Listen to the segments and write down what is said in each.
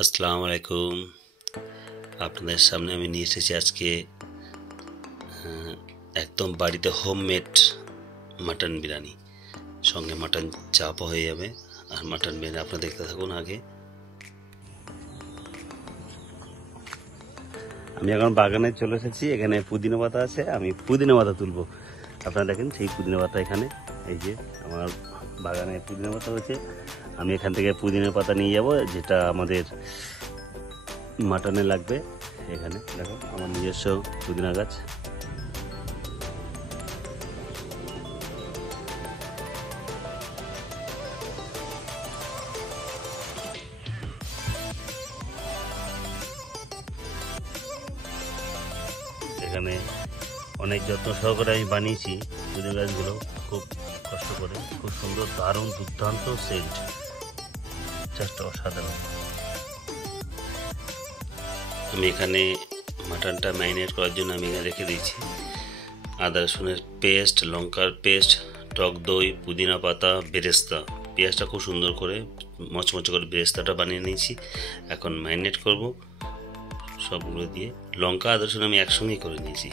আসসালামু আলাইকুম। আপনাদের সামনে আমি নিয়ে এসেছি আজকে একদম বাড়িতে হোমমেড মাটন বিরিয়ানি, সঙ্গে মাটন চাপও হয়ে যাবে। আর মাটন বিরিয়ানি আপনারা দেখতে থাকুন। আগে আমি এখন বাগানে চলে এসেছি। এখানে পুদিনা পাতা আছে, আমি পুদিনা পাতা তুলবো। আপনারা দেখেন সেই পুদিনা পাতা এখানে, এই যে আমার বাগানে পুদিনা পাতা হয়েছে। আমি এখান থেকে পুদিনা পাতা নিয়ে যাব, যেটা আমাদের মাটনে লাগবে। এখানে দেখো আমার নিজস্ব পুদিনা গাছ। এখানে অনেক যত্ন সহকারে আমি বানিয়েছি পুদিনা গাছগুলো, খুব কষ্ট করে। খুব সুন্দর, দারুণ, দুর্দান্ত সেন্ট, জাস্ট অসাধারণ। আমি এখানে মাটনটা ম্যারিনেট করার জন্য আমি এখানে রেখে দিয়েছি আদা রসুনের পেস্ট, লঙ্কার পেস্ট, টক দই, পুদিনা পাতা, বেরেস্তা। পেঁয়াজটা খুব সুন্দর করে মচমচে করে বেরেস্তাটা বানিয়ে নিয়েছি। এখন ম্যারিনেট করব সবগুলো দিয়ে। লঙ্কা আদা রসুন আমি একসঙ্গেই করে নিয়েছি।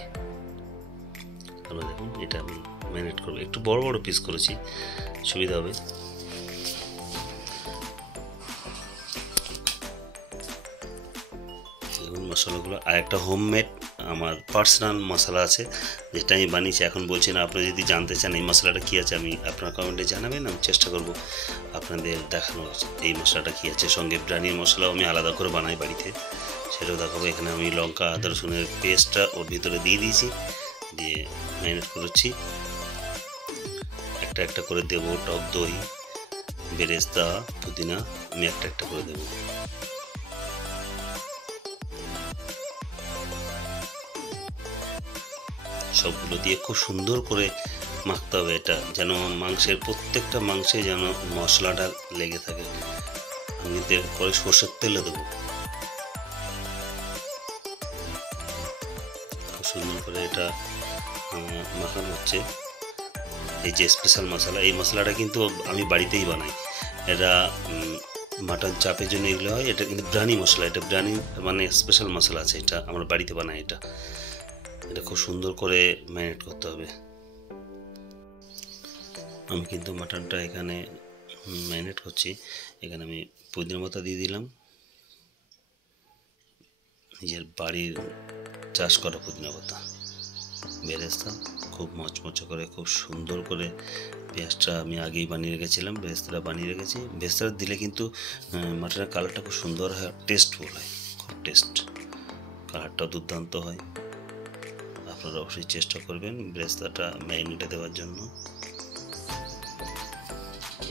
আপনারা দেখুন, এটা আমি ম্যারিনেট করবো। একটু বড় বড় পিস করেছি, সুবিধা হবে। দেখুন মশলাগুলো। আর একটা হোমমেড আমার পার্সোনাল মশলা আছে, যেটা আমি বানিয়েছি। এখন বলছি না, আপনারা যদি জানতে চান এই মশলাটা কী আছে, আমি আপনার কমেন্টে জানাবেন। আমি চেষ্টা করব আপনাদের দেখানোর এই মশলাটা কী আছে। সঙ্গে বিরিয়ানির মশলাও আমি আলাদা করে বানাই বাড়িতে, সেটাও দেখাবো। এখানে আমি লঙ্কা আদা রসুনের পেস্টটা ওর ভিতরে দিয়ে দিয়েছি, দিয়ে ম্যারিনেট করেছি। একটা একটা করে দেবো। টক দই, বেরেস্তা, পুদিনা আমি একটা একটা করে দেবো। সবগুলো দিয়ে খুব সুন্দর করে মাখতে হবে, এটা যেন মাংসের প্রত্যেকটা মাংসে যেন মশলাটা লেগে থাকে। আমি পরে সর্ষের তেলে দেবো। খুব সুন্দর করে এটা মাখানো হচ্ছে। এই যে স্পেশাল মশলা, এই মশলাটা কিন্তু আমি বাড়িতেই বানাই। এটা মাটন চাপের জন্য এগুলো হয়। এটা কিন্তু বিরিয়ানি মশলা, এটা বিরিয়ানি মানে স্পেশাল মশলা আছে, এটা আমরা বাড়িতে বানাই। এটা খুব সুন্দর করে ম্যারিনেট করতে হবে। আমি কিন্তু মাটনটা এখানে ম্যারিনেট করছি। এখানে আমি পুদিনা পাতা দিয়ে দিলাম, নিজের বাড়ির চাষ করা পুদিনা পাতা, বেরেস্তা খুব মচমচে করে, খুব সুন্দর করে। পেঁয়াজটা আমি আগেই বানিয়ে রেখেছিলাম, বেরেস্তাটা বানিয়ে রেখেছি। বেরেস্তাটা দিলে কিন্তু মাটনের কালারটা খুব সুন্দর হয়, টেস্টফুল হয়, খুব টেস্ট। কালারটা দুর্দান্ত হয়। আপনারা অবশ্যই চেষ্টা করবেন বেরেস্তাটা ম্যারিনেটে দেওয়ার জন্য।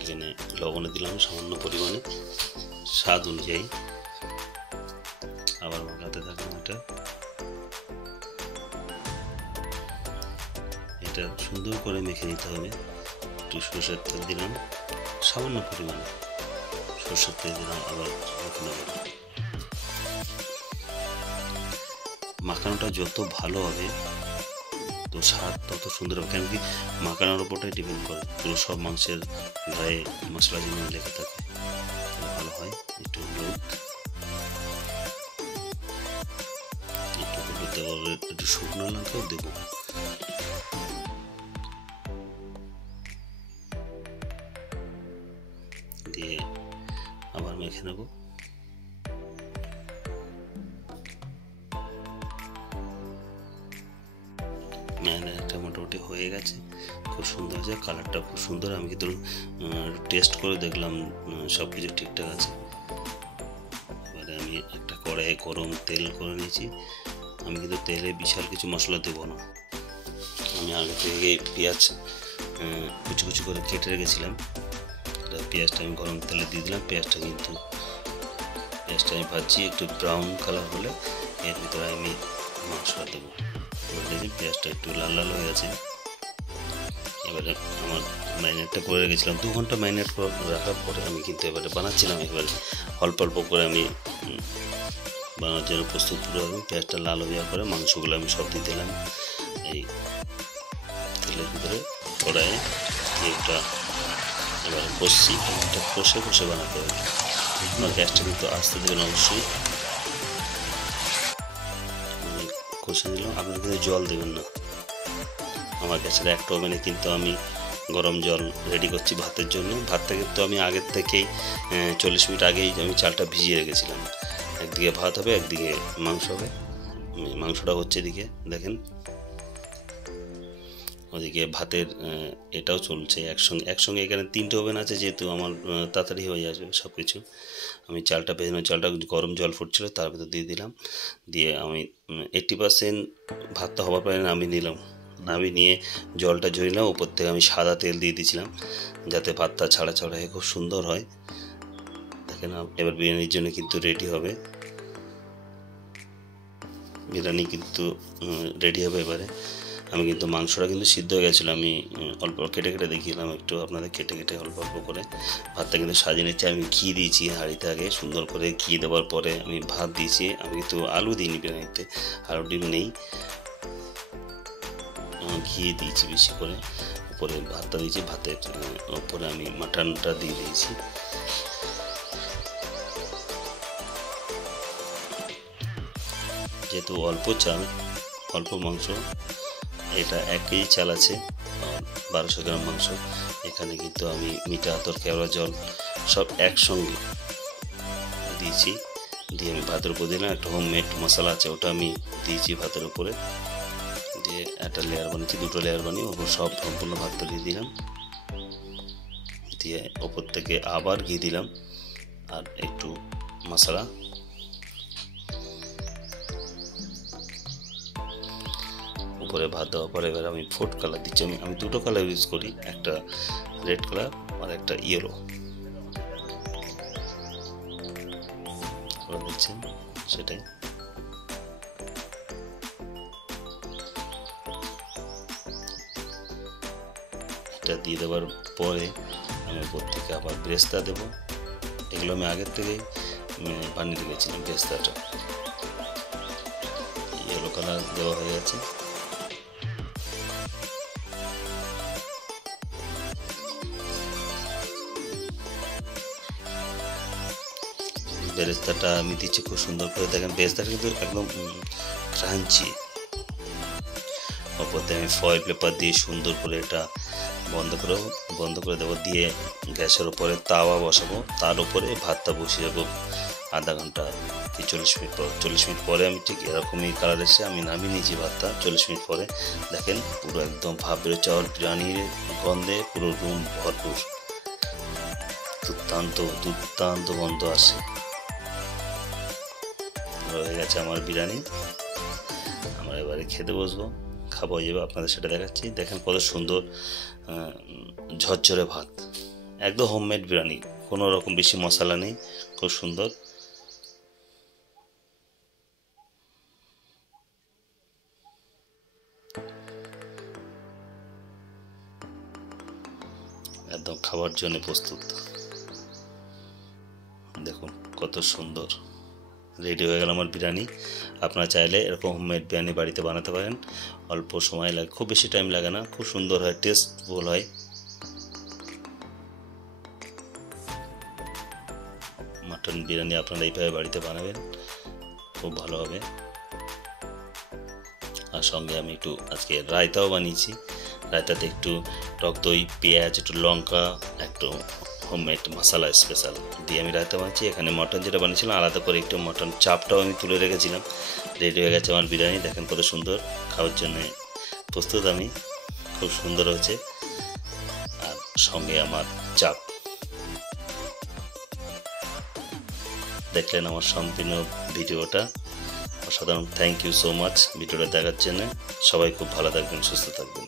এখানে লবণে দিলাম সামান্য পরিমাণে, স্বাদ অনুযায়ী। আবার মাখাতে থাকলাম এটা সুন্দর করে মেখে নিতে হবে। একটু সরষের তেল দিলাম সামান্য পরিমাণে, সরষের তেল দিলাম, আবার মেখে নেব। মাখানোটা যত ভালো হবে তো স্বাদ তত সুন্দর হবে, কেন কি মাখানোর উপরটাই ডিপেন্ড করে। পুরো সব মাংসের গায়ে মশলা যেন লেগে থাকে, ভালো হয়। একটু হলুদ, দেবো, একটু শুকনো লঙ্কাও দেবো। দিয়ে আবার মেখে নেব। ম্যারিনেটটা মোটামুটি হয়ে গেছে, খুব সুন্দর হয়েছে, কালারটা খুব সুন্দর। আমি কিন্তু টেস্ট করে দেখলাম সব কিছু ঠিকঠাক আছে। এবারে আমি একটা কড়াইয়ে গরম তেল করে নিয়েছি। আমি কিন্তু তেলে বিশাল কিছু মশলা দেবো না। আমি আগে থেকে পেঁয়াজ কুচি কুচি করে কেটে রেখেছিলাম। পেঁয়াজটা আমি গরম তেলে দিয়ে দিলাম। পেঁয়াজটা আমি ভাজছি, একটু ব্রাউন কালার হলে এর ভিতরে আমি মশলা দেবো। দেখি পেঁয়াজটা একটু লাল লাল হয়ে গেছে। এবারে আমার ম্যারিনেটটা করে রেখেছিলাম 2 ঘন্টা ম্যারিনেট রাখার পরে আমি কিন্তু এবারে বানাচ্ছিলাম। এবারে অল্প অল্প করে আমি বানানোর জন্য প্রস্তুত করে রাখলাম। পেঁয়াজটা লাল হয়ে যাওয়ার পরে মাংসগুলো আমি সব দিয়ে দিলাম এই তেলের ভিতরে, কড়াইয়ে। এটা এবারে কষছি, এটা কষে বানাতে হবে। আপনার গ্যাসটা কিন্তু আস্তে দেবেন অবশ্যই। কষে নিলাম, আপনারা কিন্তু জল দেবেন না। আমার গ্যাসের একটা ওভেনে কিন্তু আমি গরম জল রেডি করছি ভাতের জন্য। ভাতটা কিন্তু আমি আগের থেকেই 40 মিনিট আগেই আমি চালটা ভিজিয়ে রেখেছিলাম। একদিকে ভাত হবে, একদিকে মাংস হবে। মাংসটা হচ্ছে এদিকে দেখেন, ওদিকে ভাতের এটাও চলছে একসঙ্গে। এখানে 3টে ওভেন আছে, যেহেতু আমার তাড়াতাড়ি হয়ে যাবে সব কিছু। আমি চালটা ভেজানো চালটা গরম জল ফুটছিল তার ভিতর দিয়ে দিলাম, দিয়ে আমি 80% ভাতটা হওয়ার পরে নামিয়ে নিলাম। নামিয়ে নিয়ে জলটা ঝরিলাম, উপর থেকে আমি সাদা তেল দিয়ে দিয়েছিলাম যাতে ভাতটা ছাড়া ছাড়া হয়ে খুব সুন্দর হয়। দেখেন এবার বিরিয়ানির জন্য কিন্তু রেডি হবে, বিরিয়ানি কিন্তু রেডি হবে। এবারে আমি কিন্তু মাংসটা কিন্তু সিদ্ধ হয়ে গেছিলো, আমি অল্প কেটে কেটে দেখিয়েলাম একটু আপনাদের, কেটে কেটে অল্প অল্প করে ভাতটা কিন্তু সাজিয়ে নিচ্ছি। আমি ঘি দিয়েছি হাঁড়িতে আগে, সুন্দর করে ঘি দেওয়ার পরে আমি ভাত দিয়েছি। আমি কিন্তু আলু দিইনি বিরিয়ানিতে, আলু ডিম নেই, ঘি দিয়েছি বেশি করে। উপরে ভাতটা দিয়েছি, ভাতের উপরে আমি মাটনটা দিয়ে দিয়েছি। যেহেতু অল্প চাল অল্প মাংস, এটা 1 কেজি চাল আছে, 1200 গ্রাম মাংস। এখানে কিন্তু আমি মিঠা আতর, কেওড়া জল সব একসঙ্গে দিয়েছি। দিয়ে আমি ভাতের উপর দিলাম, একটা হোমমেড মশলা আছে ওটা আমি দিয়েছি ভাতের উপরে, দিয়ে একটা লেয়ার বানিয়েছি, 2টো লেয়ার বানিয়ে ওপর সব সম্পূর্ণ ভাতটা দিয়ে দিলাম। দিয়ে ওপর থেকে আবার ঘি দিলাম আর একটু মশলা। উপরে ভাত দেওয়ার পরে এবার আমি ফুড কালার দিচ্ছি। আমি 2টো কালার ইউজ করি, একটা রেড কালার আর একটা ইয়েলো দিচ্ছেন, সেটাই। এটা দিয়ে দেওয়ার পরে আমি উপর থেকে আবার বেরেস্তা দেবো। এগুলো আমি আগের থেকেই বানিয়ে রেখেছিলাম। বেরেস্তাটা ইয়েলো কালার দেওয়া হয়ে গেছে। বেরেস্তাটা আমি দিচ্ছি খুব সুন্দর করে, দেখেন বেরেস্তাটা কিন্তু একদম ক্রাঞ্চি। ওপর থেকে আমি ফয়েল পেপার দিয়ে সুন্দর করে এটা বন্ধ করে দেবো। দিয়ে গ্যাসের উপরে তাওয়া বসাবো, তার উপরে ভাতটা বসিয়ে দেবো আধা ঘন্টা কি 40 মিনিট পর। 40 মিনিট পরে আমি ঠিক এরকমই কালার এসে আমি নামিয়ে নিয়েছি ভাতটা। 40 মিনিট পরে দেখেন পুরো একদম ভাব বেরোচ্ছে, আর বিরিয়ানির গন্ধে পুরো রুম ভরপুর, দুর্দান্ত গন্ধ আসে। হয়ে গেছে আমার বিরিয়ানি, আমরা এবারে খেতে বসবো, খাবো যাবে, আপনাদের সেটা দেখাচ্ছি। দেখেন কত সুন্দর ঝরঝরে ভাত, একদম হোমমেড বিরিয়ানি, কোনো রকম বেশি মশলা নেই, খুব সুন্দর। একদম খাবার জন্য প্রস্তুত। দেখুন কত সুন্দর রেডি হয়ে গেল আমার বিরিয়ানি। আপনারা চাইলে এরকম হোমমেড বিরিয়ানি বাড়িতে বানাতে পারেন, অল্প সময় লাগে, খুব বেশি টাইম লাগে না, খুব সুন্দর হয়, টেস্টফুল হয়। মাটন বিরিয়ানি আপনারা এইভাবে বাড়িতে বানাবেন, খুব ভালো হবে। আর সঙ্গে আমি একটু আজকে রায়তাও বানিয়েছি, রায়তাতে একটু টক দই, পেঁয়াজ, একটু লঙ্কা, একটু হোমমেড মশলা স্পেশাল দিয়ে আমি রায়তা বানিয়েছি। এখানে মটন যেটা বানিয়েছিলাম আলাদা করে একটু মটন চাপটাও আমি তুলে রেখেছিলাম। রেডি হয়ে গেছে আমার বিরিয়ানি, দেখেন কত সুন্দর, খাওয়ার জন্য প্রস্তুত আমি, খুব সুন্দর হয়েছে। আর সঙ্গে আমার চাপ। দেখলেন আমার সম্পূর্ণ ভিডিওটা, অসাধারণ। থ্যাংক ইউ সো মাচ ভিডিওটা দেখার জন্য। সবাই খুব ভালো থাকবেন, সুস্থ থাকবেন।